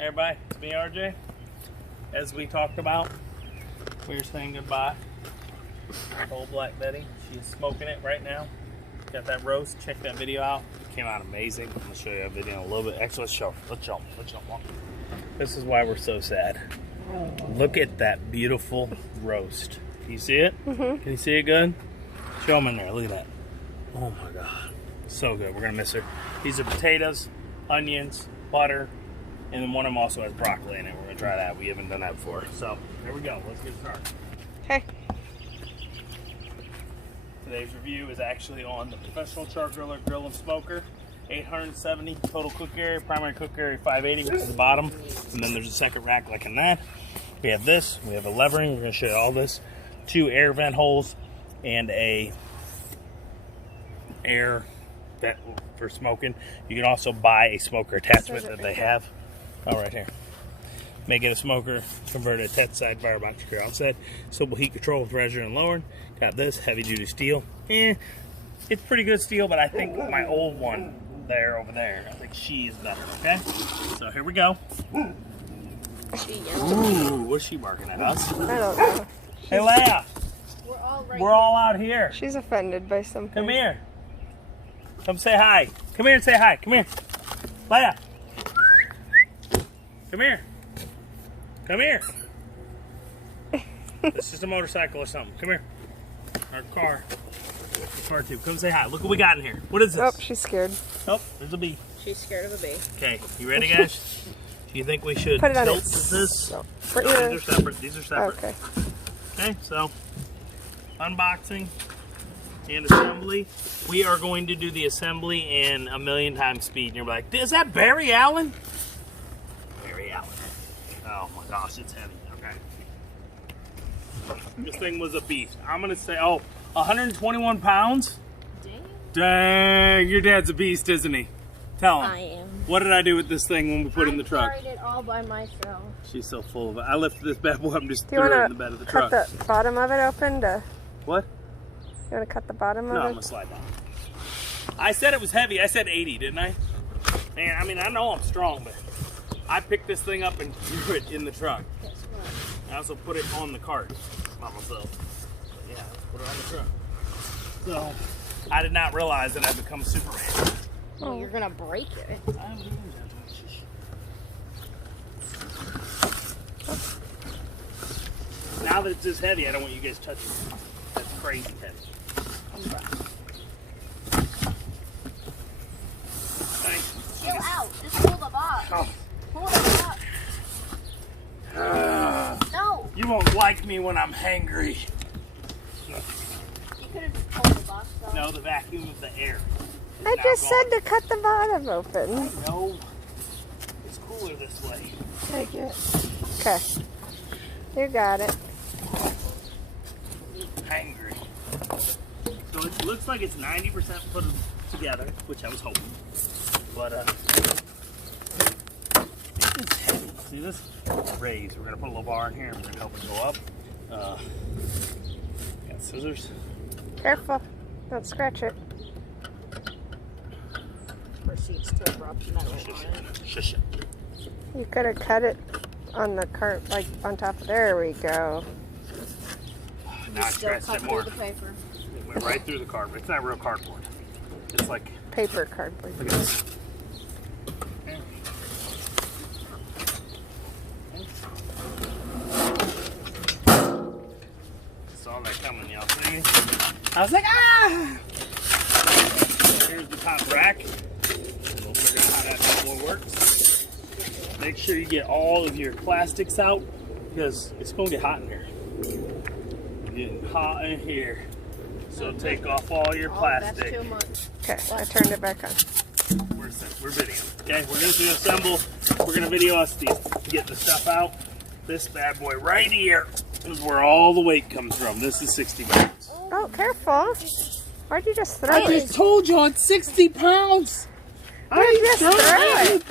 Hey everybody, it's me RJ. As we talked about, we're saying goodbye to old Black Betty. She's smoking it right now. Got that roast. Check that video out. It came out amazing. I'm gonna show you a video in a little bit. Actually, let's jump. This is why we're so sad. Look at that beautiful roast. Can you see it? Mm-hmm. Can you see it good? Show them in there. Look at that. Oh my God. So good. We're gonna miss her. These are potatoes, onions, butter, and then one of them also has broccoli in it. We're gonna try that. We haven't done that before. So there we go. Let's get started. Okay. Today's review is actually on the Professional Chargriller Grill and Smoker. 870 total cook area, primary cook area 580, which is the bottom. And then there's a second rack like in that. We have this, we have a levering, we're gonna show you all this. 2 air vent holes and a air vent for smoking. You can also buy a smoker attachment that they have. Oh, right here. Make it a smoker, convert it to side firebox to your outside. Simple heat control with raising and lowering. Got this heavy duty steel. It's pretty good steel, but I think my old one over there, I think she is better. Okay, so here we go. Ooh, what's she barking at us? I don't know. Hey, Leia. We're all out here. She's offended by something. Come here. Come say hi. Come here and say hi. Come here. Leia. Come here. Come here. This is a motorcycle or something. Come here. Our car. Car tube. Come say hi. Look what we got in here. What is this? Oh, she's scared. Oh, there's a bee. She's scared of a bee. Okay, you ready, guys? Do you think we should Put it on tilt its... this? No. No, these are separate. These are separate. Okay. Okay, so unboxing and assembly. We are going to do the assembly in a million times speed. And you're like, is that Barry Allen? Barry Allen. Oh my gosh, it's heavy. Okay. This thing was a beast. I'm going to say, 121 pounds? Dang. Dang, your dad's a beast, isn't he? Tell him. I am. What did I do with this thing when we put it in the truck? I carried it all by myself. She's so full of it. I lifted this bad boy up and just Do you threw it want in the bed of the to truck. cut the bottom of it open to... What? You want to cut the bottom of No, it? I'm going to slide down. I said it was heavy. I said 80, didn't I? Man, I mean, I know I'm strong, but I picked this thing up and threw it in the truck. I also put it on the cart by myself. But yeah, put it on the truck. So, I did not realize that I'd become Superman. Oh, you're going to break it. Now that it's this heavy, I don't want you guys touching it. That's crazy heavy. Thanks. Chill out. Just pull the box. Oh. Pull the box. No. You won't like me when I'm hangry. You could have just pulled the box off. No, the vacuum of the air. I just said to cut the bottom open. No. It's cooler this way. Take it. Okay. You got it. Hangry. So it looks like it's 90% put together, which I was hoping. But it's heavy. See this? Raise. We're gonna put a little bar in here. We're gonna help it go up. Got scissors. Careful. Don't scratch it. Proceeds to rub metal on it. Shush it. You could have cut it on the cart, like on top of there. We go. Now I Still scratched cut it through more. the paper. It went right through the cardboard. It's not real cardboard. It's like, Paper cardboard. look at this. Saw that coming, y'all see? I was like, ah! Here's the top rack. We'll figure out how that bad boy works. Make sure you get all of your plastics out because it's going to get hot in here. It's getting hot in here. So take off all your plastic. That's too much. Okay, I turned it back on. We're videoing. Okay, we're going to assemble. We're going to video us get the stuff out. This bad boy right here is where all the weight comes from. This is 60 pounds. Oh, careful. Why'd you just throw I it? just told you it's 60 pounds. You just throw it.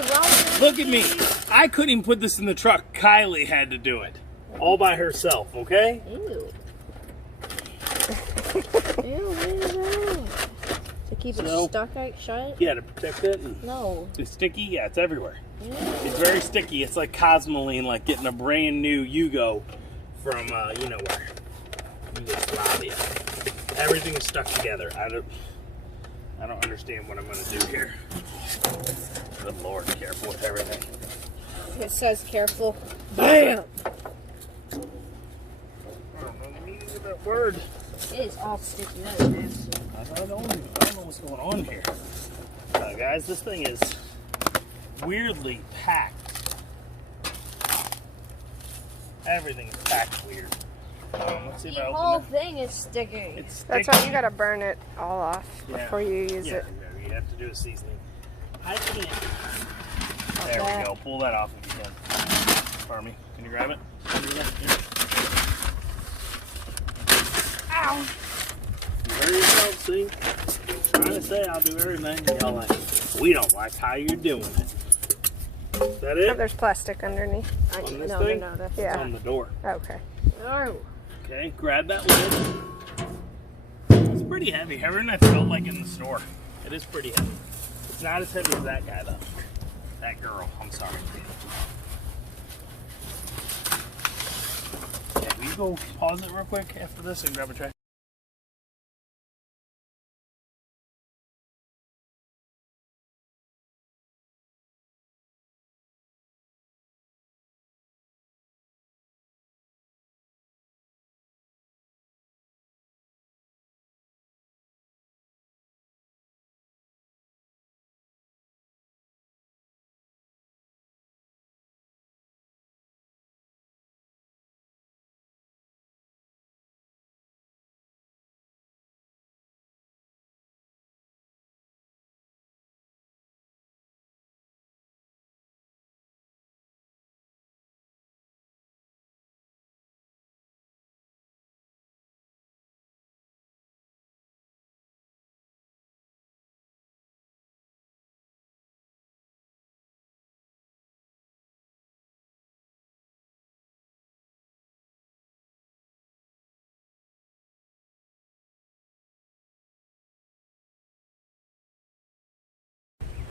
Look at me. I couldn't even put this in the truck. Kylie had to do it. All by herself, okay? Ew. Ew, what is that? To keep it stuck shut? Yeah, to protect it. And No. it's sticky. Yeah, it's everywhere. It's very sticky. It's like Cosmoline, like getting a brand new Yugo from you know where, Yugoslavia. Everything is stuck together. I don't understand what I'm gonna do here. Good Lord, careful with everything. It says careful. Bam! I don't know the meaning of that word. It is all sticky. That is nasty. I don't know what's going on here. Guys, this thing is weirdly packed. Everything is packed weird. Let's see if The I whole open thing is sticky. it. It's That's sticky. why you gotta burn it all off before you use it. Yeah, you have to do a seasoning. I can't. Like There that. we go. Pull that off if you can. Pardon me. Can you grab it? Ow! You heard yourself, see? Trying to say I'll do everything. Y'all like, we don't like how you're doing it. Is that Oh, it? there's plastic underneath. On this no, thing? no, It's yeah. on the door. Okay. Oh. Okay, grab that lid. It's pretty heavy. Heavier than I felt like in the store. It is pretty heavy. It's not as heavy as that guy, though. That girl. I'm sorry. Okay, will you go pause it real quick after this and grab a tray?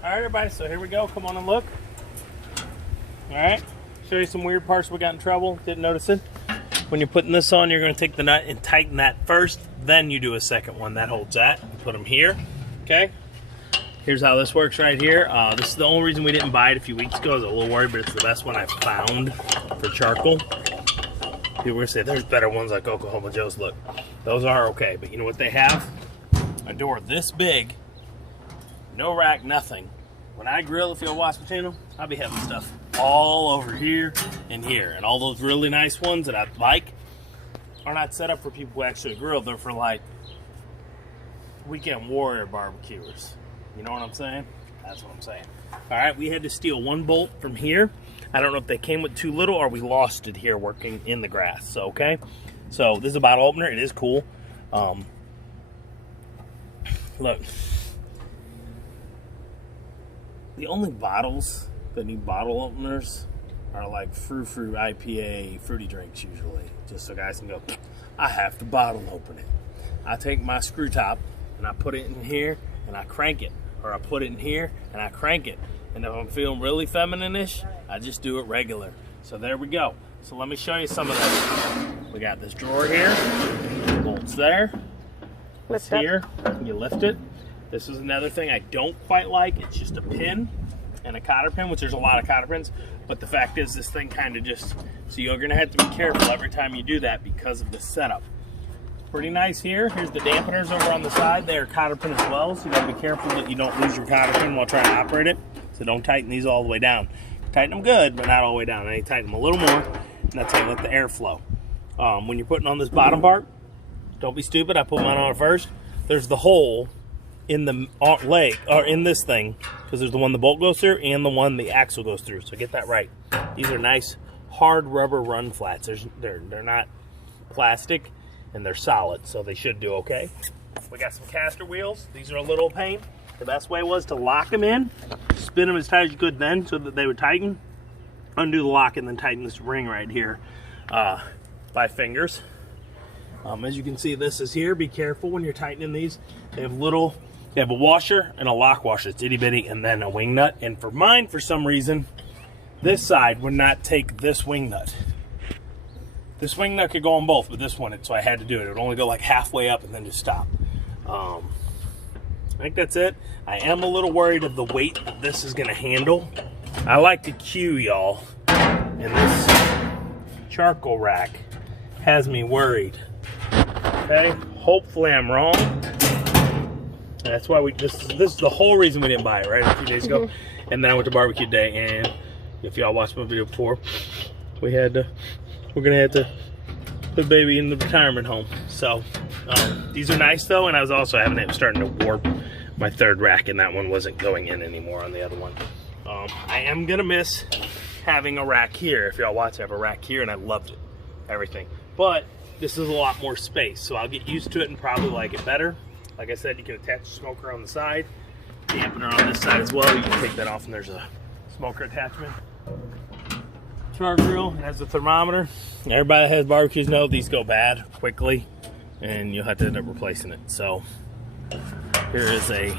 All right, everybody, so here we go. Come on and look. All right, show you some weird parts we got in trouble. Didn't notice it. When you're putting this on, you're going to take the nut and tighten that first. Then you do a second one. That holds that. You put them here. Okay. Here's how this works right here. This is the only reason we didn't buy it a few weeks ago. I was a little worried, but it's the best one I found for charcoal. People were going to say, there's better ones like Oklahoma Joe's. Look, those are okay. But you know what they have? A door this big. No rack, nothing. When I grill, if you'll watch my channel, I'll be having stuff all over here and here. And all those really nice ones that I like are not set up for people who actually grill. They're for like weekend warrior barbecuers. You know what I'm saying? That's what I'm saying. All right, we had to steal one bolt from here. I don't know if they came with too little or we lost it here working in the grass. So, okay. So this is a bottle opener. It is cool. Look. The only bottles that need bottle openers are like Frou IPA fruity drinks usually. Just so guys can go, I have to bottle open it. I take my screw top and I put it in here and I crank it. Or I put it in here and I crank it. And if I'm feeling really feminine-ish, I just do it regular. So there we go. So let me show you some of this. We got this drawer here. Bolts there. Lift up. Here. You lift it. This is another thing I don't quite like. It's just a pin and a cotter pin, which there's a lot of cotter pins. But the fact is this thing kind of just, so you're going to have to be careful every time you do that because of the setup. Pretty nice here. Here's the dampeners over on the side. They are cotter pin as well, so you got to be careful that you don't lose your cotter pin while trying to operate it. So don't tighten these all the way down. Tighten them good, but not all the way down. And you tighten them a little more, and that's how you let the air flow. When you're putting on this bottom part, don't be stupid. I put mine on first. There's the hole in the leg, or in this thing, because there's the one the bolt goes through and the one the axle goes through. So get that right. These are nice hard rubber run flats. They're not plastic and they're solid, so they should do okay. We got some caster wheels. These are a little pain. The best way was to lock them in, spin them as tight as you could then so that they would tighten, undo the lock, and then tighten this ring right here by fingers. As you can see, this is here. Be careful when you're tightening these. They have little They have a washer and a lock washer. It's itty bitty, and then a wing nut. And for mine, for some reason, this side would not take this wing nut. This wing nut could go on both, but this one, so I had to do it. It would only go like halfway up and then just stop. I think that's it. I am a little worried of the weight that this is gonna handle. I like the Q, y'all. And this charcoal rack has me worried. Okay, hopefully I'm wrong. That's why this is the whole reason we didn't buy it, right? A few days ago. And then I went to barbecue day, and if y'all watched my video before, we're gonna have to put baby in the retirement home. So these are nice though, and I was also starting to warp my third rack, and that one wasn't going in anymore on the other one. I am gonna miss having a rack here. If y'all watch, I have a rack here, and I loved it, everything. But this is a lot more space, so I'll get used to it and probably like it better. Like I said, you can attach a smoker on the side, dampener on this side as well. You can take that off, and there's a smoker attachment. Chargriller has a thermometer. Everybody that has barbecues know these go bad quickly, and you'll have to end up replacing it. So here is a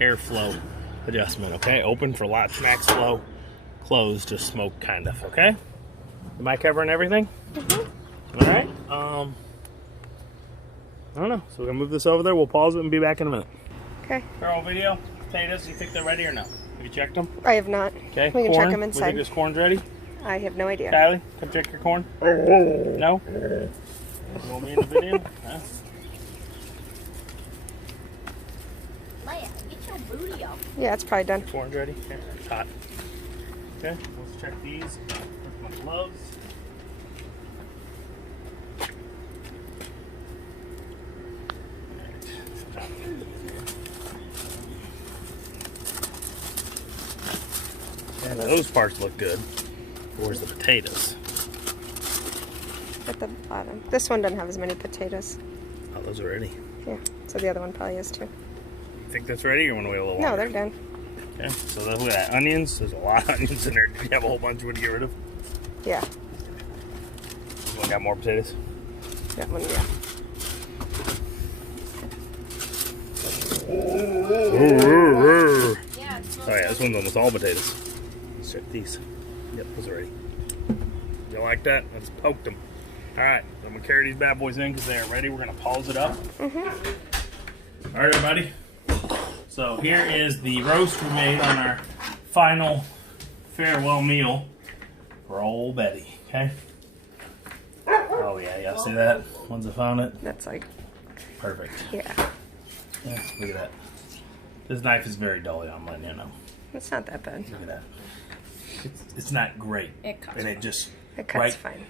airflow adjustment. Okay, open for lots max flow, closed to smoke kind of. Okay, am I covering everything? All right. I don't know. So we're gonna move this over there. We'll pause it and be back in a minute. Okay. Girl, video. Potatoes. You think they're ready or no? Have you checked them? I have not. Okay. We can check them We inside. think this corn's ready. I have no idea. Kylie, come check your corn. No? You want me in the video? Huh? Leia, get your booty off. Yeah, it's probably done. Corn's ready. Okay. It's hot. Okay. Let's check these. With my gloves. And those parts look good. Where's the potatoes? At the bottom. This one doesn't have as many potatoes. Oh, those are ready. Yeah, so the other one probably is too. You think that's ready, or you want to wait a little No, longer? they're done. Okay, so look at that. Onions. There's a lot of onions in there. Did you have a whole bunch you want to get rid of? Yeah. This one got more potatoes? That one, yeah. Yeah, it smells Oh yeah, this one's almost all potatoes. Let's check these. Yep, those are ready. You like that? I just poked them. All right, so I'm gonna carry these bad boys in because they are ready. We're gonna pause it up. All right, everybody. So here is the roast we made on our final farewell meal for old Betty. Okay. Oh yeah, y'all see that? Once I found it, That's like, perfect. yeah. Yeah, look at that. This knife is very dull, y'all. I'm letting you know. It's not that bad. Look at that. It's not great. It cuts And it just, It cuts fine.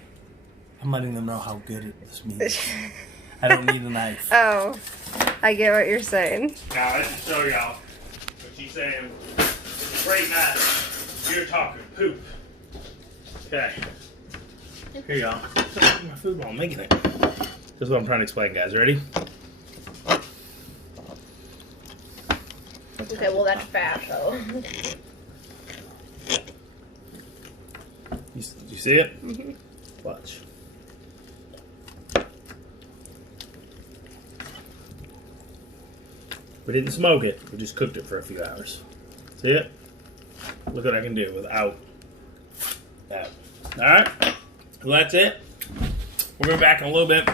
I'm letting them know how good this meat is. I don't need a knife. Oh, I get what you're saying. Now, I didn't show y'all. But she's saying it's a great knife. You're talking poop. Okay. Here y'all. My food while I'm making it. This is what I'm trying to explain, guys. Ready? Okay, well that's fat though. You see it? Mm-hmm. Watch. We didn't smoke it. We just cooked it for a few hours. See it? Look what I can do without that. Alright. Well, that's it. We're going back in a little bit.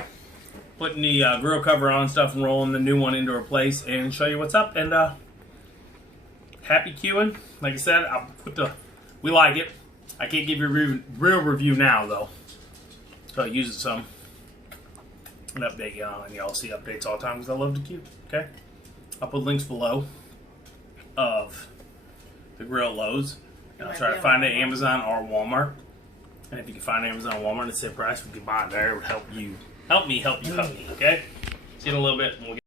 Putting the grill cover on stuff and rolling the new one into her place and show you what's up. And happy queuing. Like I said, I'll put we like it. I can't give you a real review now though. So I use it some. And update y'all, and y'all see updates all the time because I love to queue. Okay? I'll put links below of the grill at Lowe's. And I'll try to find it at Amazon or Walmart. And if you can find Amazon or Walmart at the same price, we can buy it there. It would help you. Help me, okay? See you in a little bit. And we'll get